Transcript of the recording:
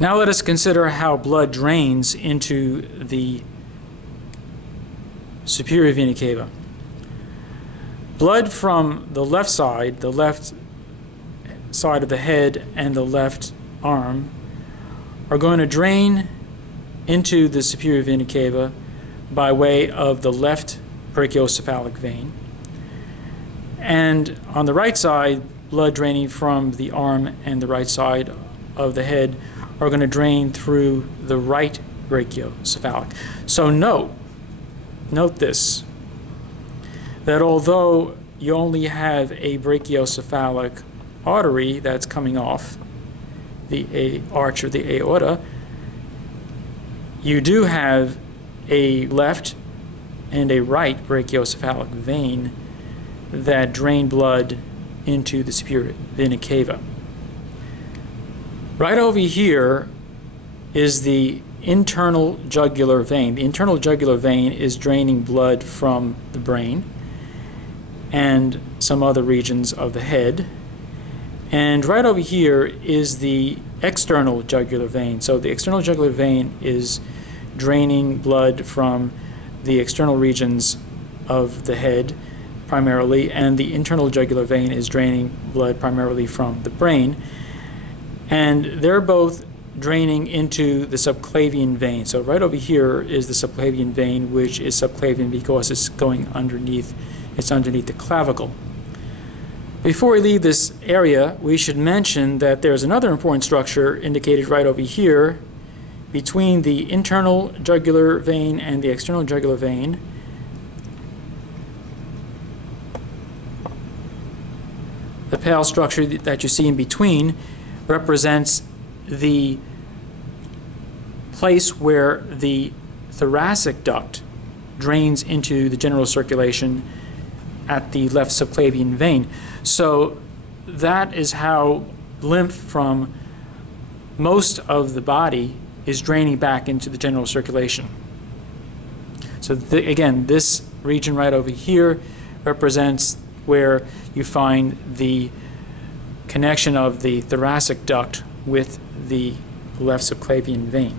Now let us consider how blood drains into the superior vena cava. Blood from the left side of the head and the left arm are going to drain into the superior vena cava by way of the left brachiocephalic vein. And on the right side, blood draining from the arm and the right side of the head are going to drain through the right brachiocephalic. So note this, that although you only have a brachiocephalic artery that's coming off the arch of the aorta, you do have a left and a right brachiocephalic vein that drain blood into the superior vena cava. Right over here is the internal jugular vein. The internal jugular vein is draining blood from the brain and some other regions of the head. And right over here is the external jugular vein. So the external jugular vein is draining blood from the external regions of the head primarily, and the internal jugular vein is draining blood primarily from the brain. And they're both draining into the subclavian vein. So right over here is the subclavian vein, which is subclavian because it's going underneath, it's underneath the clavicle. Before we leave this area, we should mention that there's another important structure indicated right over here between the internal jugular vein and the external jugular vein. The pale structure that you see in between represents the place where the thoracic duct drains into the general circulation at the left subclavian vein. So that is how lymph from most of the body is draining back into the general circulation. So again, this region right over here represents where you find the connection of the thoracic duct with the left subclavian vein.